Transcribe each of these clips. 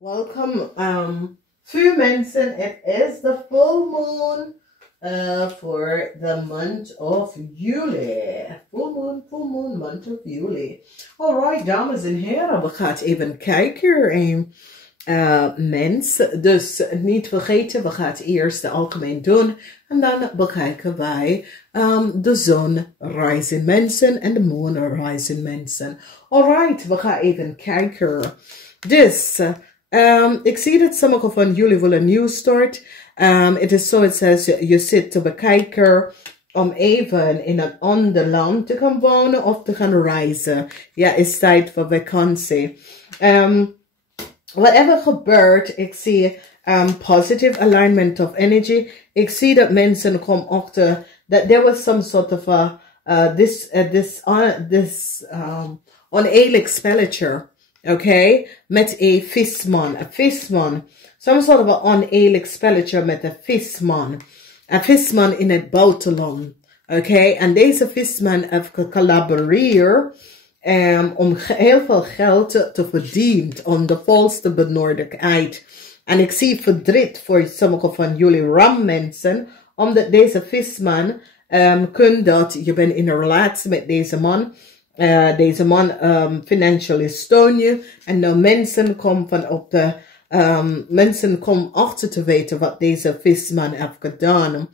Welcome, Vuur Mensen. It is the full moon for the month of Juli. Full moon, month of Juli. Alright, dames en heren, we gaan even kijken. Mensen, dus niet vergeten, we gaan eerst de algemeen doen. En dan bekijken wij de zon rising mensen en de moon rising mensen. Alright, we gaan even kijken. Dus... ik zie dat sommige van jullie willen nieuw start. Het is zo, het says, je zit te bekijken om even in een ander land te gaan wonen of te gaan reizen. Ja, het is tijd voor vakantie. Whatever gebeurt, ik zie positive alignment of energy. Ik zie dat mensen komen achter that there was some sort of this oneerlijk spelletje. Okay, met een visman. Een visman. Some sort of an oneerlijk spelletje met een visman. Een visman in het buitenland. Okay, en deze visman heeft gecollaboreerd om heel veel geld te verdienen. Om de volste benodigdheid. En ik zie verdriet voor sommige van jullie rammensen. Omdat deze visman kunt dat je bent in een relatie met deze man. Deze man financially steun je. En nou mensen komen van op de mensen komen achter te weten wat deze visman heeft gedaan.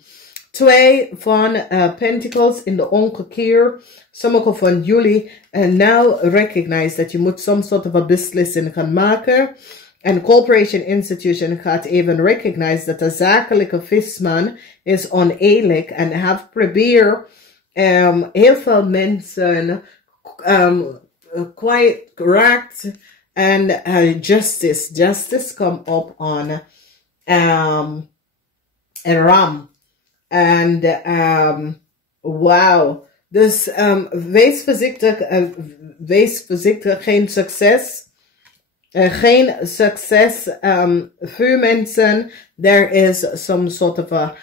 2 van Pentacles in de omgekeer. Sommige van jullie now recognize dat je moet some sort of a beslissing gaan maken. En corporation institution gaat even recognize dat de zakelijke visman is oneerlijk en heeft probeer heel veel mensen quite correct and justice come up on a ram and wow, dus wees voorzichtig, geen succes voor mensen. There is some sort of a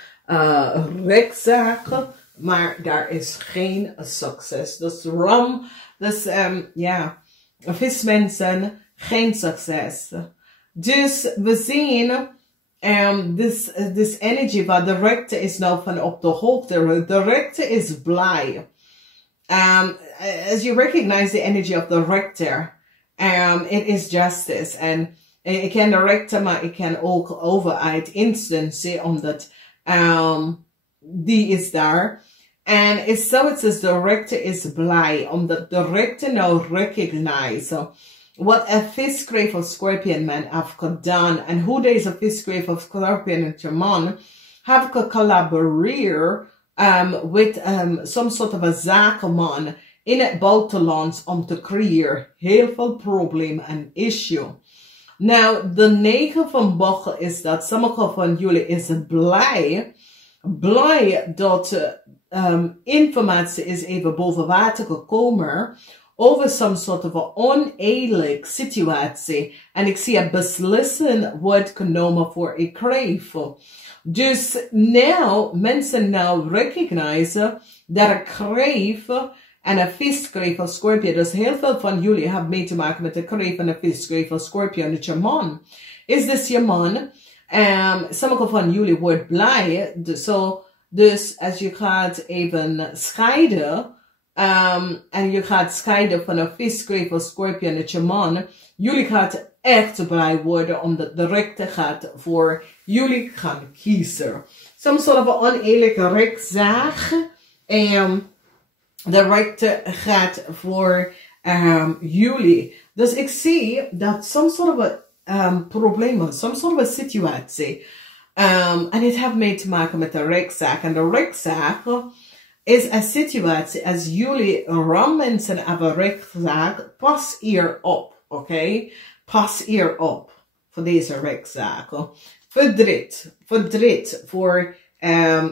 rechtszaak, maar daar is geen succes. Dus ram, dus ja, vismensen, geen succes. Dus we zien this energy, waar de rechter is nou van op de hoogte. De rechter is blij. As you recognize the energy of the rector, it is justice. En ik ken de rechter, maar ik ken ook overheid instantie, omdat die is daar. En het says de rechter is blij, omdat de rechter nou recognize wat een visgrave of scorpion man heeft gedaan. En hoe deze visgrave of scorpion man heeft gecollaboreerd with some sort of a zakenman in het buitenland om te creëren heel veel problemen en issue. Nou, de 9 van bogen is dat sommige van jullie is blij dat informatie is even boven water gekomen over some sort of a oneerlijk situatie. En ik zie een beslissing wordt genomen voor een grave. Dus now, mensen now recognize dat een grave en een visgrave of scorpion, dus heel veel van jullie hebben mee te maken met een grave en een visgrave of scorpion. Dat je man. Is this je man? Sommige van jullie worden blij. Dus als je gaat even scheiden. En je gaat scheiden van een visgrave of scorpion met je man. Jullie gaat echt blij worden. Omdat de rechter gaat voor jullie gaan kiezen. Some sort of oneerlijke rechtszaak. De rechter gaat voor jullie. Dus ik zie dat some sort of problemen, some sort of a situatie. En het heeft mee te maken met de rechtszaak. En de rechtszaak is een situatie als jullie rammensen hebben rechtszaak. Pas hier op, oké? Pas hier op voor deze rechtszaak. Verdriet voor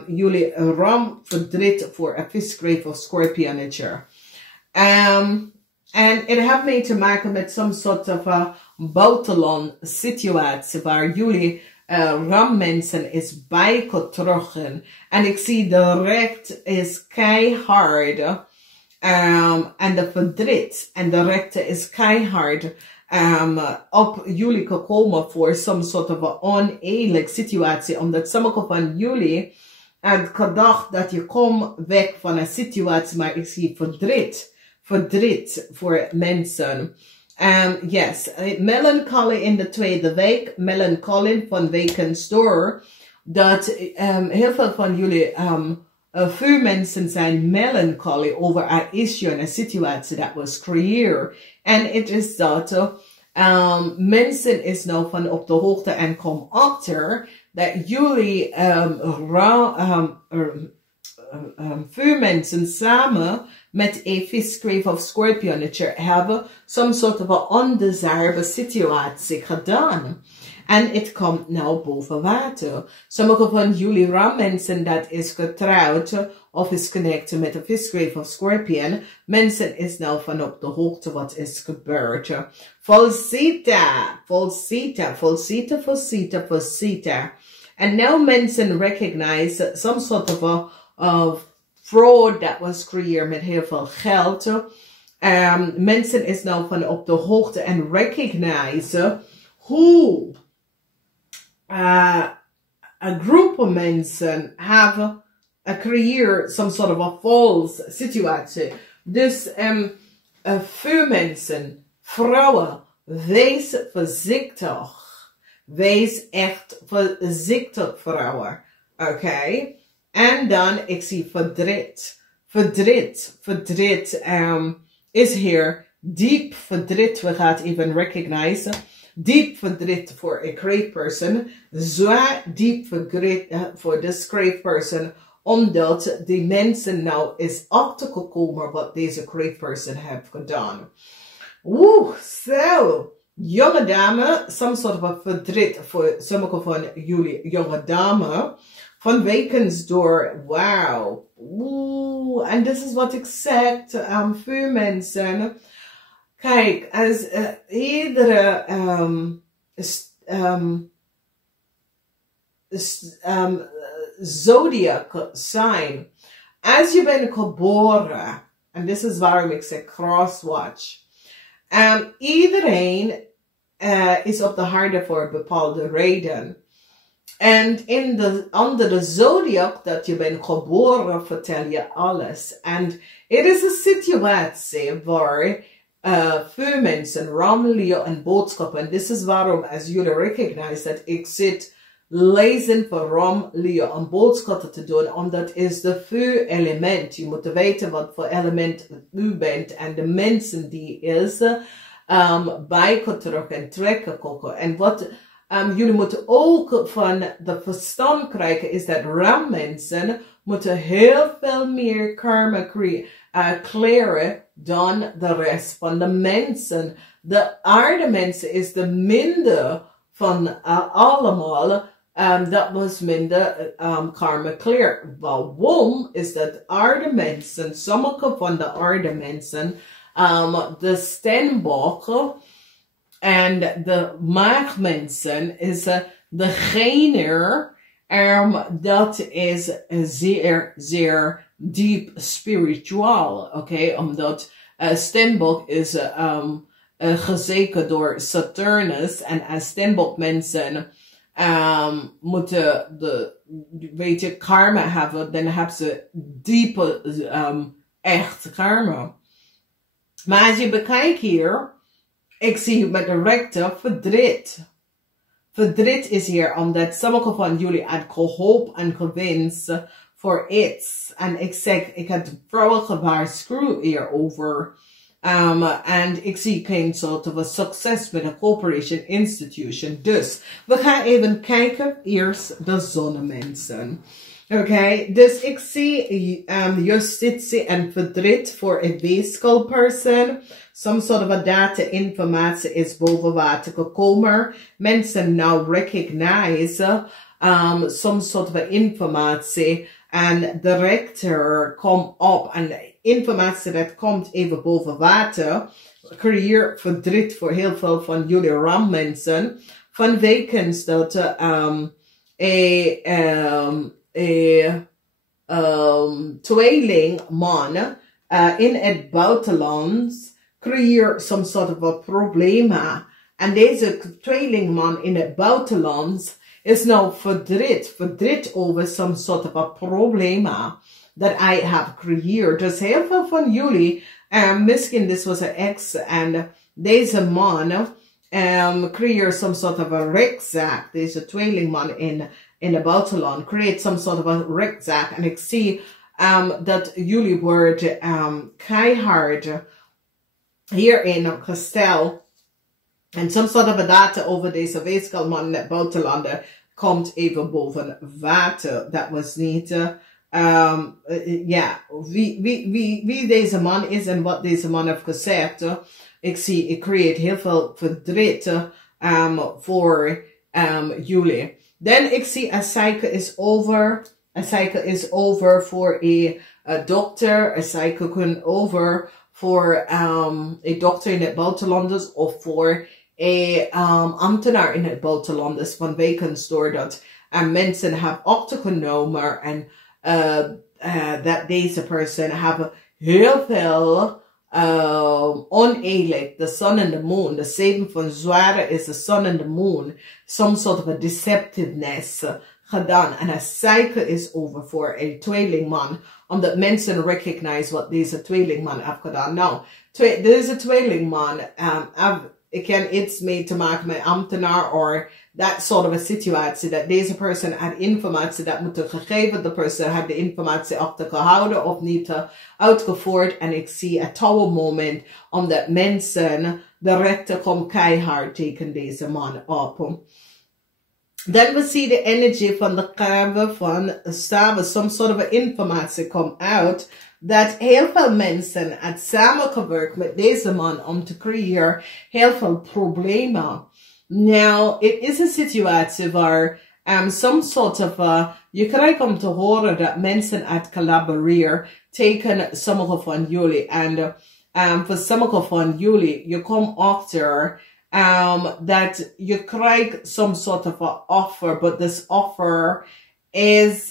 jullie ram, verdriet voor een visgrave of scorpionetje. En het heeft mee te maken met some sort of a buitenland situatie waar jullie rammensen is bijgetrokken. En ik zie de recht is keihard. En de verdriet en de rechter is keihard. op jullie gekomen voor some soort of een oneerlijk situatie, omdat sommige van jullie had gedacht dat je komt weg van een situatie, maar ik zie verdriet voor mensen. Yes, melancholy in de tweede week, melancholy van wekens door, dat heel veel van jullie vuurmensen zijn melancholy over een issue en een situatie dat was creëerd. En het is dat mensen is nou van op de hoogte en kom achter dat jullie vuurmensen samen met een viskreef of scorpionnetje hebben some soort of een undesirable situatie gedaan. En het komt nou boven water. Sommige van jullie mensen dat is getrouwd of is connected met een viskreef of scorpion. Mensen is nou van op de hoogte wat is gebeurd. Falsita. And now mensen recognize some sort of fraud that was creëerd met heel veel geld. Mensen is nou van op de hoogte en recognize hoe a group of mensen have creëerd some sort of a false situatie. Dus vuurmensen, vrouwen, wees voorzichtig. Wees echt voorzichtig, vrouwen. Oké? En dan, ik zie verdriet. Verdriet is hier. Diep verdriet, we gaan even recognize. Deep verdriet voor a great person. Zwaar diep verdriet voor this great person. Omdat die mensen nou is achtergekomen wat deze great person heeft gedaan. So, jonge dame, some sort of a verdriet voor sommige van jullie jonge dame. Van wekens door, wow. En this is wat ik zeg, vuurmensen. Kijk, als iedere zodiac sign, als je bent geboren, en dit is waarom ik zeg crosswatch, iedereen is op de harde voor een bepaalde reden. En onder de zodiac dat je bent geboren, vertel je alles. En het is een situatie waar vuurmensen, Ram, Leo en boodschappen. En dit is waarom, als jullie recognize dat ik zit lezen voor Ram, Leo en boodschappen te doen. Omdat is de vuurelement. Je moet weten wat voor element u bent. En de mensen die is bijgetrokken en trekken koken. En wat jullie moeten ook van de verstand krijgen is dat Ram-mensen moeten heel veel meer karma klaren dan de rest van de mensen. De aardemensen is de minder van allemaal. Dat was minder karma clear. Waarom is dat aardemensen, sommige van de aardemensen, de steenbokken en de maagmensen is degene dat is zeer, zeer diep spiritual. Oké, omdat steenbok is gezekerd door Saturnus. En als steenbokmensen moeten weet je, karma hebben, dan hebben ze diepe, echt karma. Maar als je bekijkt hier, ik zie met de rechter verdriet. Verdriet is hier omdat sommige van jullie had gehoopt en gewenst voor iets. En ik zeg, ik had vrouwen gewaarschuwd hierover. En ik zie geen soort van succes met een corporation institution. Dus we gaan even kijken eerst de zonnemensen. Oké, dus ik zie justitie en verdriet voor een weeskal person. Some sort of a data informatie is boven water gekomen. Mensen nou recognize some sort of informatie. En de rechter komt op en informatie dat komt even boven water. Creëert verdriet voor heel veel van jullie rammensen. Van wekens dat tweeling man in het buitenland creëer some sort of a problema. En deze tweelingman in het buitenland is nou verdriet over some sort of a problema that I have creëerd. Dus heel veel van jullie, misschien dit was een ex en deze man creëert some sort of a rekzaak. Deze tweelingman in het buitenland create some sort of a rekzaak. En ik zie dat jullie worden keihard hierin gesteld. En some sort of a data over deze weeskalman in het buitenland komt even boven water. Dat was niet, wie deze man is en wat deze man heeft gezegd. Ik creëer heel veel verdriet voor jullie. Dan ik zie een cycle is over. Een cycle is over voor een dokter. Een cycle kan over voor een dokter in het buitenland of voor een ambtenaar in het buitenland. Vanwege doordat mensen hebben opgenomen en dat deze persoon hebben heel veel oneerlijk, the sun and the moon, the 7 van zware is the sun and the moon, some sort of a deceptiveness gedaan. En een cycle is over voor een tweelingman, omdat mensen recognize wat deze tweelingman heeft gedaan. Nou, deze tweelingman, ik kan iets mee te maken met ambtenaar of that sort of a situatie, dat deze persoon had informatie dat moet gegeven, de persoon had de informatie achtergehouden of niet uitgevoerd. En ik zie een touwe moment, omdat mensen de rechter komt keihard tegen deze man op. Dan we zien de energie van de kamer van samen, some sort of informatie komt uit, dat heel veel mensen hebben samengewerkt met deze man om te creëren heel veel problemen. Nou, het is een situatie waar some sort of je krijgt om te horen dat mensen het collaboreren tegen sommige van jullie. En voor sommige van jullie, je komt achter dat je krijgt some sort of a offer, but this offer is,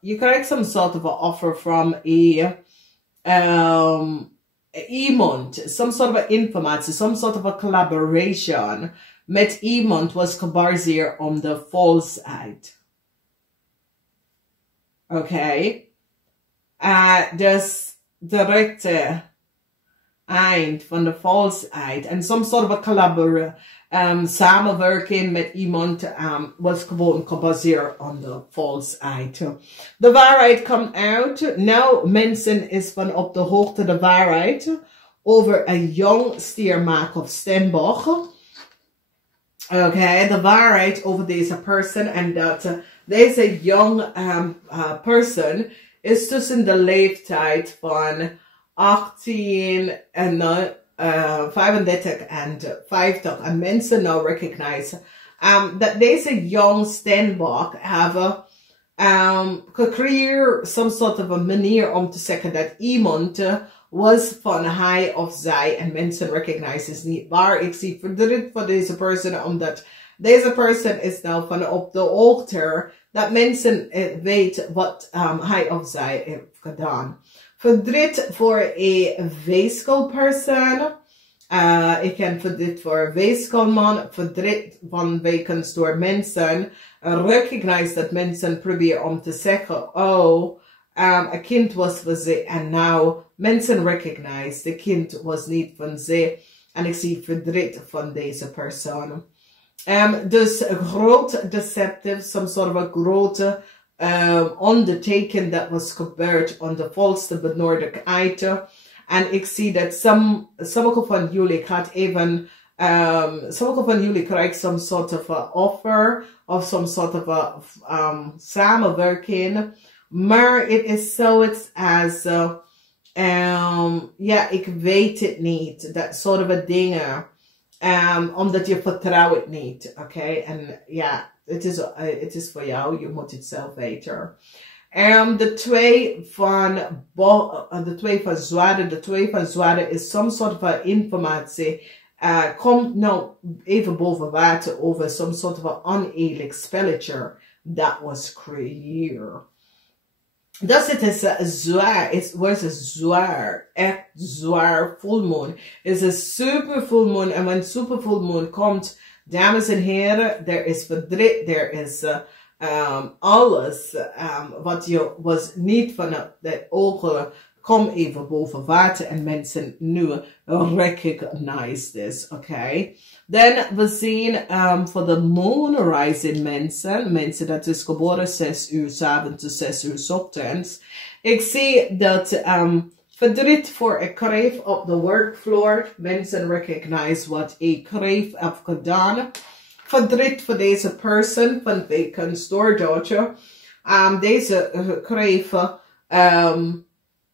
je krijgt some sort of a offer from iemand, some sort of a informatie, some sort of a collaboration met iemand was gebaseerd op de valsheid. Oké. Dus directe eind van de valsheid. En some sort of a samenwerking met iemand was gewoon gebaseerd op de valsheid. De waarheid komt uit. Nou, mensen is van op de hoogte de waarheid over een jong stiermaak of stembog. Oké, de waarheid over deze persoon en dat deze young person is tussen de leeftijd van 18 en 35 en 50. En mensen nou recognize dat deze young stembok hebben gecreëerd some sort of a manier om te zeggen dat iemand was van hij of zij en mensen recognize is niet waar. Ik zie verdriet voor deze persoon omdat deze persoon is nou van op de hoogte dat mensen weten wat hij of zij heeft gedaan. Verdriet voor een weeskalpersoon. Ik ken verdriet voor een weeskalman. Verdriet vanwege door mensen. Recognize dat mensen proberen om te zeggen, oh, een kind was van ze en nou mensen recognize de kind was niet van ze. En ik zie verdriet van deze persoon. Dus een groot deceptive, some sort of a grote onderteken dat was gebeurd on de volste benodigdheid. En ik zie dat sommige van jullie gaat even, sommige van jullie krijgen some sort of a offer of some sort of a samenwerking. Maar het is zoiets als, ja, ik weet het niet. Dat soort of dingen. Omdat je vertrouwt het niet. Oké? En ja, het is voor jou. Je moet het zelf weten. De twee van zware is some sort of informatie. Komt nou even boven water over some sort of oneerlijk spelletje. Dat was creëerd. Dus het is zwaar, het wordt zwaar, echt zwaar full moon. Het is een super full moon en wanneer super full moon komt, dames en heren, er is verdriet, er is alles wat je was niet van de ogen, kom even boven water en mensen nu recognize this, oké? Dan we zien voor de moon rising mensen dat is geboren 6 uur 's avonds tot 6 uur 's ochtends. Ik zie dat verdriet voor een kreef op de workfloor. Mensen recognize wat een kreef heeft gedaan. Verdriet voor deze persoon vanwege een stoordochter. Deze kreef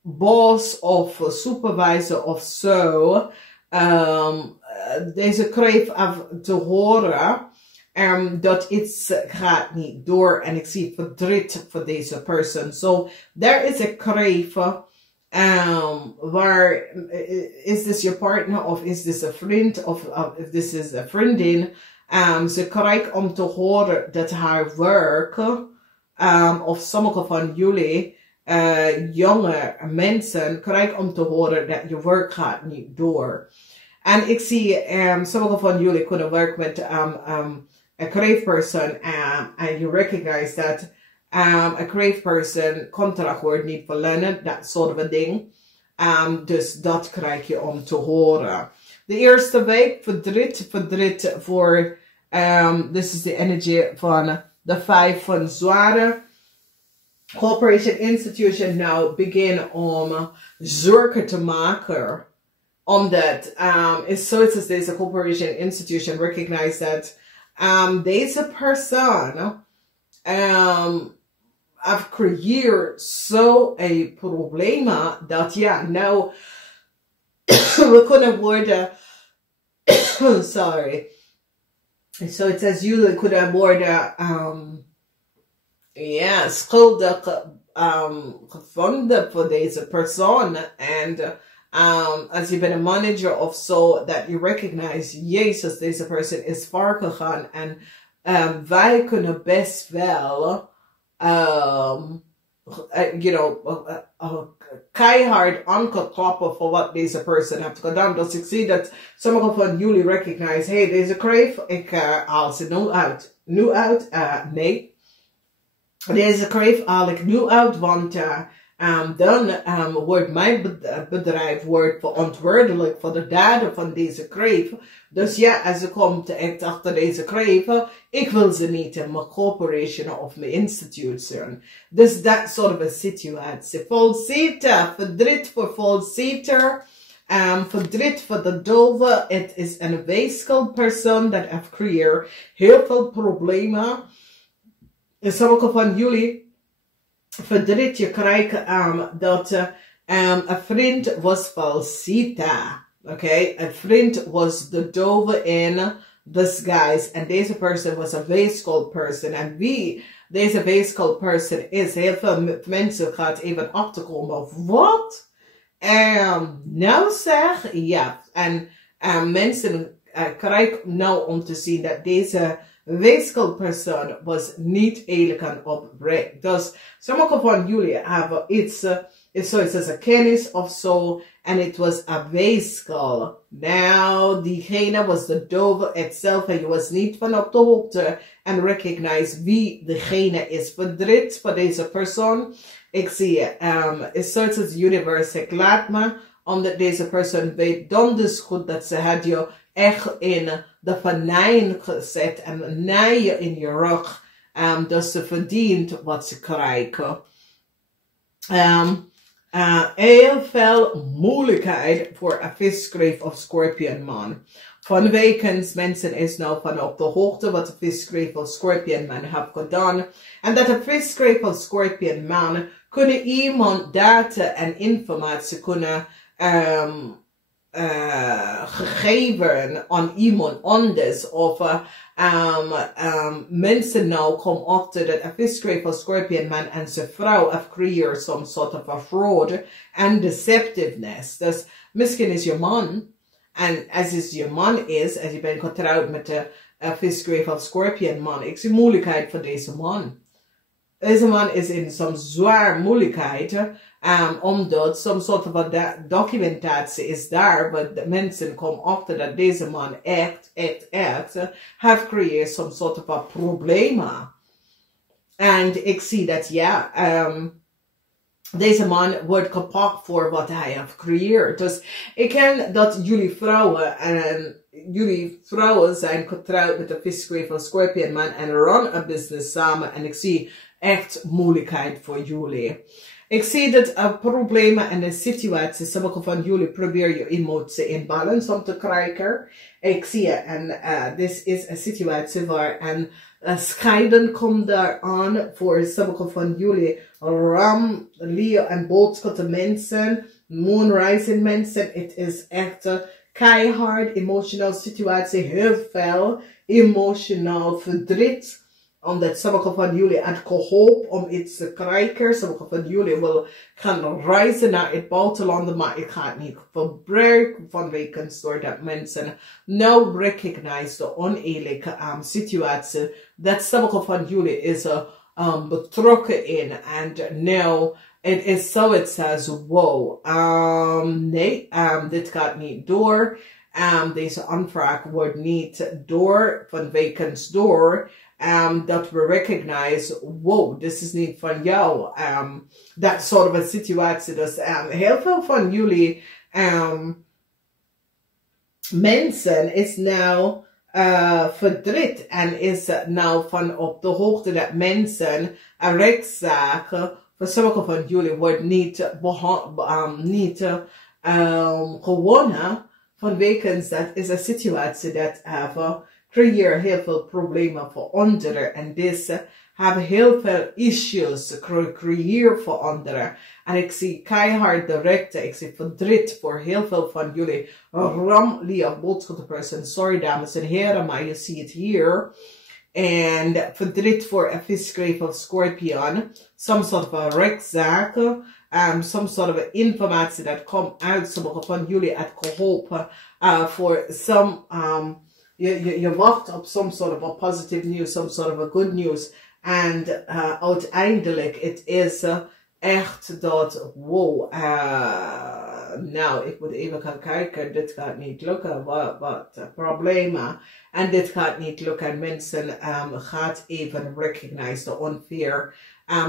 boss of supervisor of zo. Deze kreef af te horen dat iets gaat niet door en ik zie verdriet voor deze persoon. So there is a kreef waar is this your partner of is this a friend of if this is a vriendin. Ze krijgt om te horen dat haar werk of sommige van jullie jonge mensen krijgen om te horen dat je werk gaat niet door. En ik zie sommige van jullie kunnen werken met a crave person and you recognize that a crave person contract wordt niet verlenigd, dat soort of ding. Dus dat krijg je om te horen. De eerste week verdriet voor, this is the energy van de 5 van zwaarden. Corporation institution now begin om zorgen te maken. Omdat it's so it's deze corporation institution recognize that deze persoon have creëerd zo'n probleem dat ja, nou we kunnen worden sorry. So it says jullie kunnen worden ja, schuldig gevonden voor deze persoon. En als je bent een manager of zo, that you recognize, Jezus, deze persoon is ver gegaan. En wij kunnen best wel, keihard aanklappen voor wat deze persoon heeft gedaan. Dus ik zie dat sommige van jullie recognize, hey, deze kreef, ik haal ze nu uit. Nu uit? Nee. Deze kreef haal ik nu uit, want dan wordt mijn bedrijf verantwoordelijk voor de daden van deze kreef. Dus ja, als ze komt echt achter deze kreef, ik wil ze niet in mijn corporation of mijn institution. Dus dat soort van situatie. Volzieter, verdriet voor volzieter. Verdriet voor de dove. Het is een weeskal-persoon dat heeft gecreëerd heel veel problemen. En sommige van jullie verdriet je krijgen dat een vriend was falsita. Oké, een vriend was de dove in disguise. En deze persoon was een weeskal person. En wie deze weeskal person is, heel veel mensen gaan even achterkomen of wat? Nou zeg, ja. En mensen krijgen nou om te zien dat deze weeskal-persoon was niet eerlijk en oprecht. Dus sommige van jullie hebben iets, zoiets als een kennis of zo, en het was een weeskal. Nou, diegene was de dove itself en je was niet van op de hoogte en recognize wie degene is. Verdriet voor deze persoon. Ik zie, is zoiets als universe, ik laat me, omdat deze persoon weet donders goed dat ze had je echt in de venijn gezet en naaien in je rug. Dus ze verdient wat ze krijgen. Heel veel moeilijkheid voor een viskreef of scorpionman. Vanwege mensen is nou van op de hoogte wat een viskreef of scorpionman heeft gedaan. En dat een viskreef of scorpionman kunnen iemand data en informatie kunnen gegeven aan iemand anders of mensen nou komen achter dat een viskreef of scorpion man en zijn vrouw have creëerd some sort of a fraud and deceptiveness. Dus misschien is je man en als het je man is, als je bent getrouwd met de viskreef of scorpion man, ik zie moeilijkheid voor deze man. Deze man is in zo'n zwaar moeilijkheid. Omdat some soort van documentatie is daar. Maar de mensen komen achter dat deze man echt heeft creëerd some soort van problemen. En ik zie dat ja, deze man wordt gepakt voor wat hij heeft gecreëerd. Dus ik ken dat jullie vrouwen zijn getrouwd met de visgrave van Scorpion man en run een business samen. En ik zie echt moeilijkheid voor jullie. Ik zie dat problemen en de situatie, sommige van jullie proberen je emotie in balans om te krijgen. Ik zie het en dit is een situatie waar een scheiden komt daar aan voor sommige van jullie. Ram, Leo en Boogschutter mensen, Moonrising mensen. Het is echt een keihard emotioneel situatie, heel veel emotioneel verdriet. Omdat sommige van jullie had gehoopt om iets te krijgen. Sommige van jullie wil gaan reizen naar het buitenland, maar ik ga het niet verbruiken vanwege doordat mensen nou recognize de oneerlijke situatie. Dat sommige van jullie is betrokken in. En nou, het is zoiets als, wow, nee, dit gaat niet door. Deze aanvraag wordt niet door vanwege door. Dat we recognize, wow, this is niet van jou. Dat soort van situatie. Dus heel veel van jullie mensen is nou verdriet en is nou van op de hoogte dat mensen een rechtszaak voor sommige van jullie wordt niet gewonnen vanwege dat is een situatie dat creëert heel veel problemen voor anderen. En deze hebben heel veel issues gecreëerd voor anderen. En ik zie keihard direct, ik zie verdriet voor heel veel van jullie. Ram, Leo, Boogschutter person. Sorry dames en heren, maar je ziet het hier. En verdriet voor een visgrave of Scorpion. Some sort of rechtszaken. Some sort of informatie dat komt uit. Sommige van jullie had geholpen voor some... Je wacht op some sort of a positive news, some sort of a good news. En uiteindelijk, het is echt dat, wow, nou, ik moet even gaan kijken, dit gaat niet lukken, wat problemen. En dit gaat niet lukken, en mensen gaat even recognize de unfair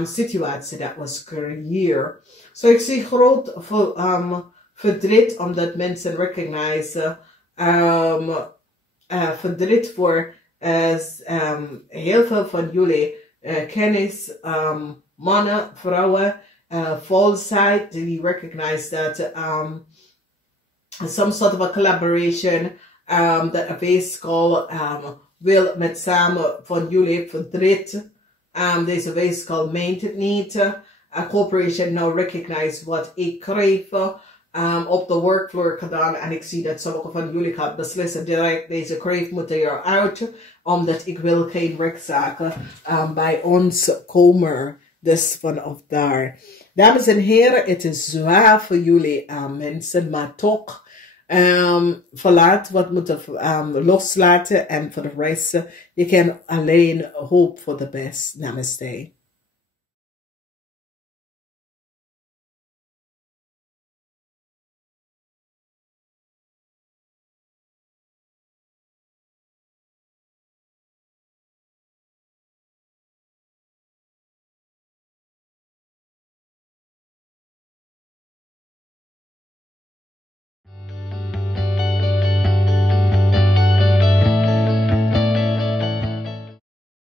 situatie dat was creëerd. So ik zie groot verdriet, omdat mensen recognize verdriet voor heel veel van jullie kennis, mannen, vrouwen, volksheid, die recognize that some sort of a collaboration that a weegschaal wil met samen van jullie verdriet. Deze weegschaal meent het niet. A corporation now recognize wat ik kreeg op de workfloor gedaan. En ik zie dat sommige van jullie gaan beslissen direct deze kreeg moeten eruit. Omdat ik wil geen rechtszaken bij ons komen. Dus vanaf daar. Dames en heren, het is zwaar voor jullie mensen. Maar toch, verlaat wat moeten loslaten. En voor de rest, je kan alleen hoop voor de best. Namaste.